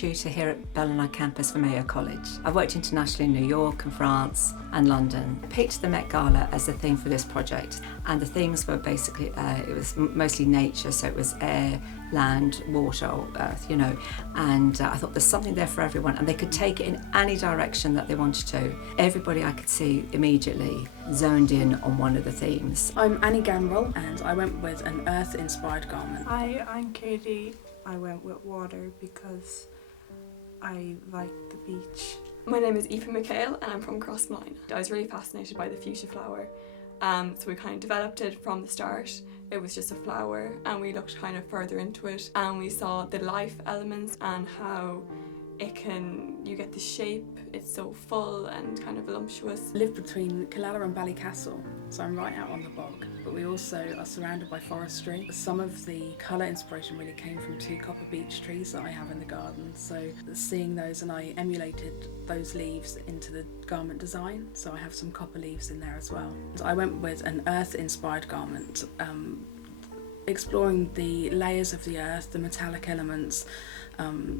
tutor here at Bellonite campus for Mayo College. I've worked internationally in New York and France and London. I picked the Met Gala as the theme for this project, and the themes were basically, it was mostly nature, so it was air, land, water, or earth, and I thought there's something there for everyone, and they could take it in any direction that they wanted to. Everybody I could see immediately zoned in on one of the themes. I'm Annie Gambrell, and I went with an earth-inspired garment. Hi, I'm Katie. I went with water because I like the beach. My name is Aoife McHale and I'm from Crossmline. I was really fascinated by the fuchsia flower, so we kind of developed it from the start. It was just a flower and we looked kind of further into it and we saw the life elements and how you get the shape, it's so full and kind of voluptuous. I live between Killala and Ballycastle, so I'm right out on the bog, but we also are surrounded by forestry. Some of the colour inspiration really came from 2 copper beech trees that I have in the garden, so seeing those, and I emulated those leaves into the garment design, so I have some copper leaves in there as well. So I went with an earth-inspired garment, exploring the layers of the earth, the metallic elements,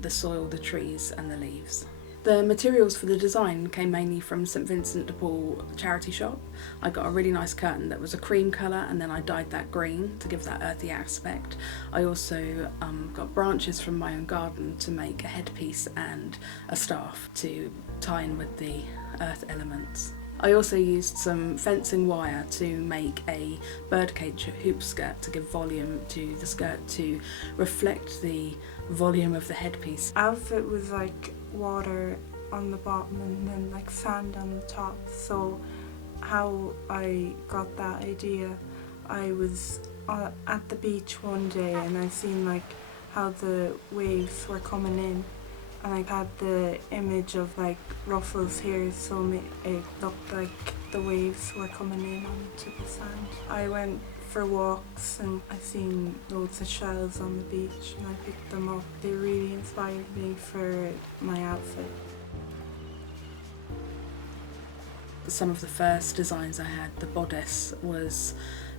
the soil, the trees and the leaves. The materials for the design came mainly from St Vincent de Paul charity shop. I got a really nice curtain that was a cream colour and then I dyed that green to give that earthy aspect. I also got branches from my own garden to make a headpiece and a staff to tie in with the earth elements. I also used some fencing wire to make a birdcage hoop skirt to give volume to the skirt to reflect the volume of the headpiece. Outfit was like water on the bottom and then like sand on the top. So how I got that idea, I was at the beach one day and I seen like how the waves were coming in. And I had the image of like ruffles here, so it looked like the waves were coming in onto the sand. I went for walks and I seen loads of shells on the beach and I picked them up. They really inspired me for my outfit. Some of the first designs I had, the bodice was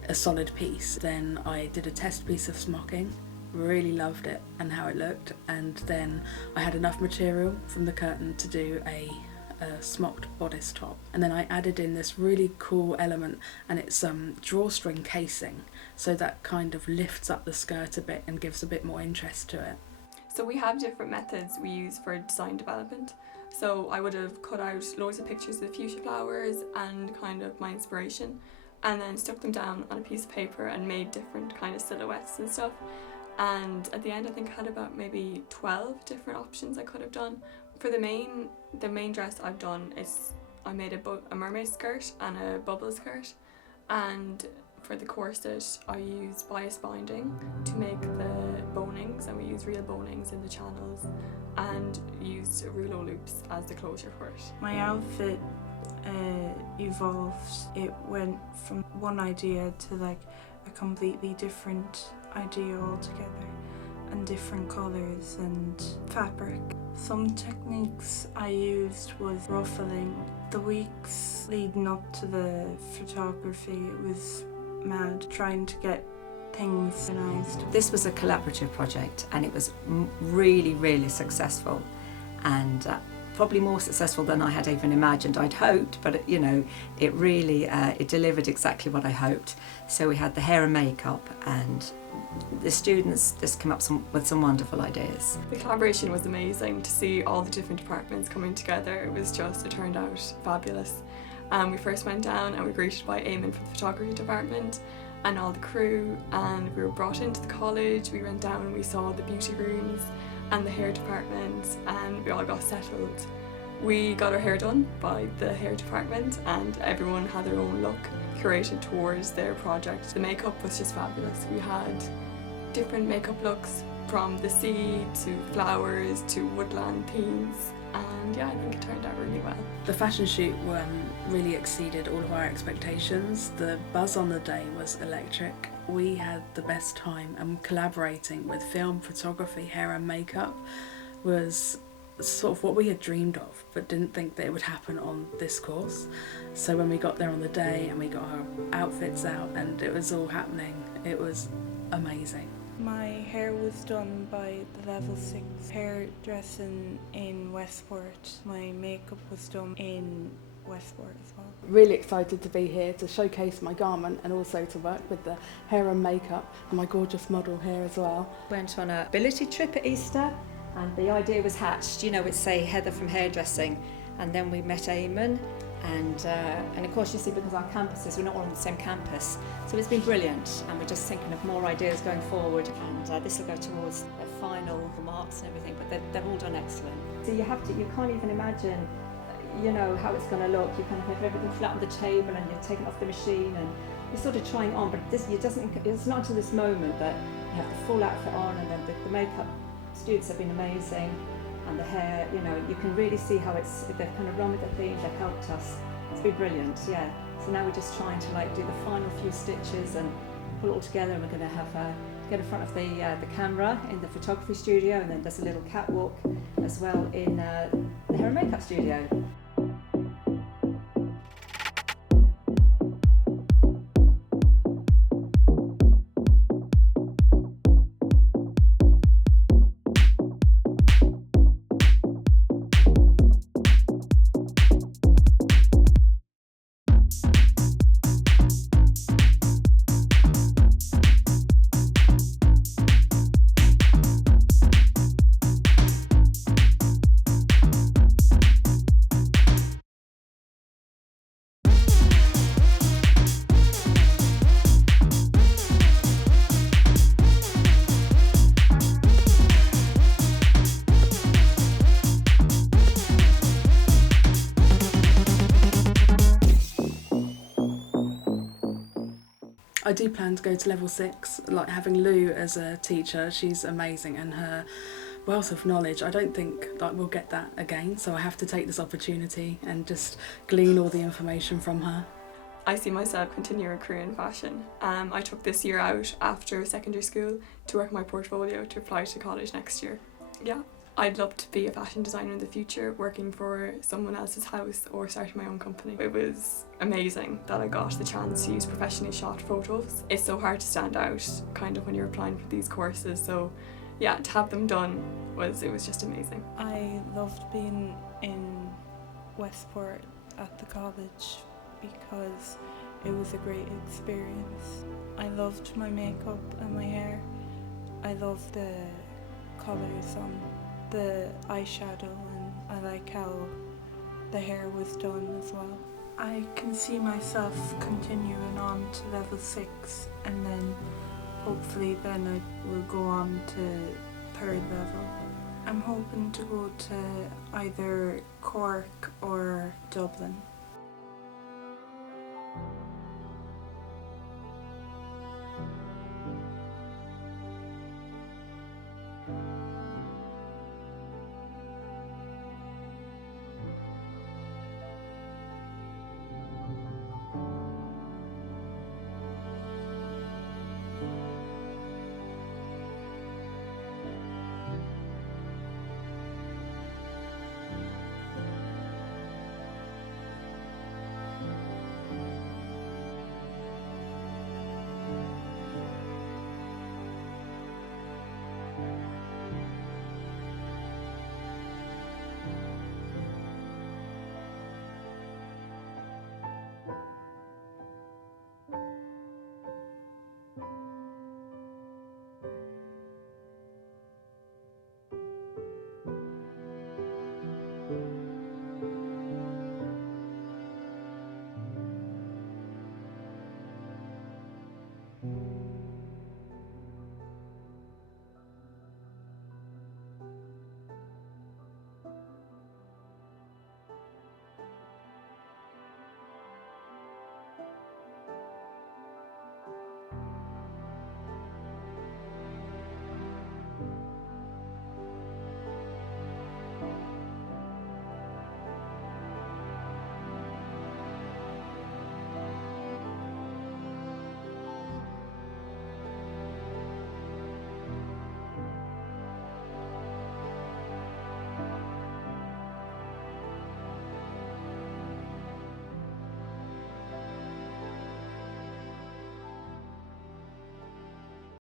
a solid piece. Then I did a test piece of smocking. Really loved it and how it looked, and then I had enough material from the curtain to do a smocked bodice top, and then I added in this really cool element, and it's drawstring casing, so that kind of lifts up the skirt a bit and gives a bit more interest to it. So we have different methods we use for design development. So I would have cut out loads of pictures of the fuchsia flowers and kind of my inspiration, and then stuck them down on a piece of paper and made different kind of silhouettes and stuff. And at the end I think I had about maybe 12 different options I could have done. For the main dress I've done is I made a mermaid skirt and a bubble skirt, and for the corset I used bias binding to make the bonings, and we used real bonings in the channels and used rouleau loops as the closure for it. My outfit evolved. It went from one idea to like a completely different idea altogether, and different colours and fabric. Some techniques I used was ruffling. The weeks leading up to the photography, it was mad trying to get things organised. This was a collaborative project and it was really, really successful, and probably more successful than I had even imagined. I'd hoped, but it really it delivered exactly what I hoped. So we had the hair and makeup, and the students just came up with some wonderful ideas. The collaboration was amazing to see all the different departments coming together. It turned out fabulous. We first went down and we were greeted by Eamon from the photography department and all the crew, and we were brought into the college. We went down and we saw the beauty rooms and the hair department, and we all got settled. We got our hair done by the hair department and everyone had their own look curated towards their project. The makeup was just fabulous. We had different makeup looks from the sea to flowers to woodland themes, and yeah, I think it turned out really well. The fashion shoot really exceeded all of our expectations. The buzz on the day was electric. We had the best time, and collaborating with film, photography, hair and makeup was sort of what we had dreamed of, but didn't think that it would happen on this course. So when we got there on the day and we got our outfits out and it was all happening, it was amazing. My hair was done by the level 6 hairdressing in Westport. My makeup was done in Westport as well. Really excited to be here to showcase my garment and also to work with the hair and makeup and my gorgeous model here as well. Went on a ability trip at Easter and the idea was hatched. You know, it's say Heather from hairdressing, and then we met Eamon, and of course you see, because our campuses, we're not all on the same campus, so it's been brilliant, and we're just thinking of more ideas going forward, and this will go towards the final marks and everything, but they've all done excellent. So you can't even imagine, you know, how it's going to look. You kind of have everything flat on the table and you're taking off the machine and you're sort of trying on, but it's not until this moment that you have the full outfit on, and then the makeup students have been amazing, and the hair, you know, you can really see how they've kind of run with the theme, they've helped us. It's been brilliant, yeah. So now we're just trying to like do the final few stitches and pull it all together, and we're going to have get in front of the camera in the photography studio, and then there's a little catwalk as well in the hair and makeup studio. I do plan to go to level 6, like having Lou as a teacher. She's amazing, and her wealth of knowledge, I don't think that we'll get that again, so I have to take this opportunity and just glean all the information from her. I see myself continuing a career in fashion. I took this year out after secondary school to work on my portfolio to apply to college next year. Yeah, I'd love to be a fashion designer in the future, working for someone else's house or starting my own company. It was amazing that I got the chance to use professionally shot photos. It's so hard to stand out kind of when you're applying for these courses, so yeah, to have them done was just amazing. I loved being in Westport at the college because it was a great experience. I loved my makeup and my hair. I loved the colours on the eyeshadow, and I like how the hair was done as well. I can see myself continuing on to level 6, and then hopefully then I will go on to 3rd level. I'm hoping to go to either Cork or Dublin.